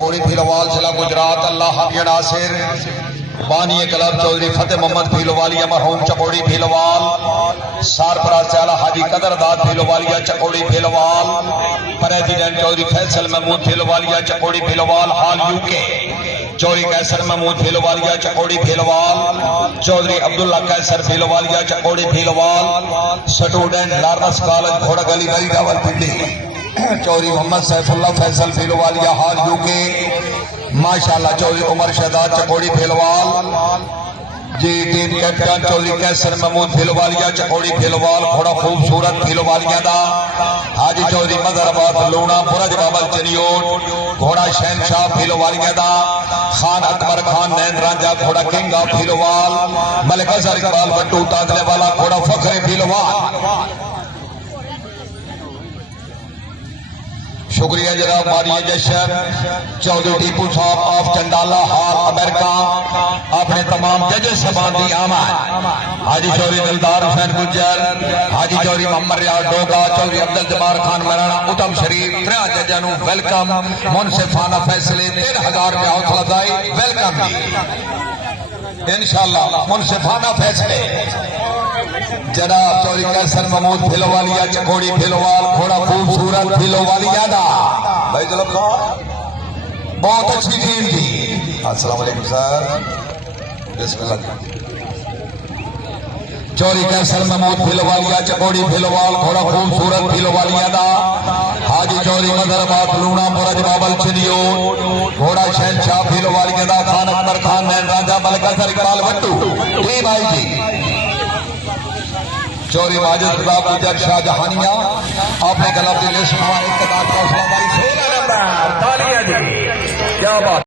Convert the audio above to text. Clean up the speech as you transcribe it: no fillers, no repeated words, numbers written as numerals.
पूरी भीलवाल जिला गुजरात अल्लाह हाफिज नासिर बानी क्लब चौधरी फतेह मोहम्मद भीलवालिया मरहूम चकोड़ी भीलवाल सारफराज आला हाजी कदरदाद भीलवालिया चकोड़ी भीलवाल प्रेसिडेंट चौधरी फैसल महमूद भीलवालिया चकोड़ी भीलवाल हाल यूके चौधरी कैसर महमूद भीलवालिया चकोड़ी भीलवाल चौधरी अब्दुल्ला कैसर भीलवालिया चकोड़ी भीलवाल स्टूडेंट लारनस कॉलेज घोड़ा गली गली रावलपिंडी चौधरी मोहम्मद सैफुल्ला फैसल भीलवालिया हाल यूके माशाल्लाह चौधरी उमर शहजाद चकोड़ी भीलवाल जी टीम कैप्टन चौधरी कैसर महमूद भीलवालिया चकोड़ी भीलवाल घोड़ा खूबसूरत भीलवालिया दा हाजी चौधरी मजहराबाद लूणा पुरज बाबल चनियोट घोड़ा शहनशाह भीलवालिया दा खान अकबर खान नैन रांझा घोड़ा किंग ऑफ भीलवाल मलिक अजहर इकबाल बट्टू तांदले वाला घोड़ा फखरे भीलवाल। शुक्रिया जनाब मारिया जशन चौधरी टीपू साहब ऑफ चंडाला हाल अमेरिका अपने तमाम जजेस समान की आमद हाजी चौधरी दिलदार हुसैन गुज्जर हाजी चौधरी मोहम्मद रियाज डोगा चौधरी अब्दुल जब्बार खान मराना उतम शरीफ त्रै जजा वेलकम मुनसिफाना फैसले 13,000 रुपया हौसला अफजाई वेलकम जी इंशाअल्लाह मुनसिफाना फैसले जनाब चौधरी कैसर महमूद भीलवालिया चकोड़ी भीलवाल घोड़ा खूबसूरत भीलवालिया दा भाई जलब बहुत अच्छी टीम थी। अस्सलाम वालेकुम सर बिस्मिल्लाह। चौधरी कैसर महमूद भीलवालिया चकोड़ी भीलवाल घोड़ा खूबसूरत भीलवालिया दा हाजी चौधरी मजहराबाद लूणा पुरज बाबल चिनियो घोड़ा शहनशाह भीलवालिया दा खान अकबर खान नैन रांझा मलिक अजहर इकबाल बट्टू टीम आई जी चौधरी माजिद प्रताप गुजर शाहजहानिया आपने गलत लिस्ट क्या बात।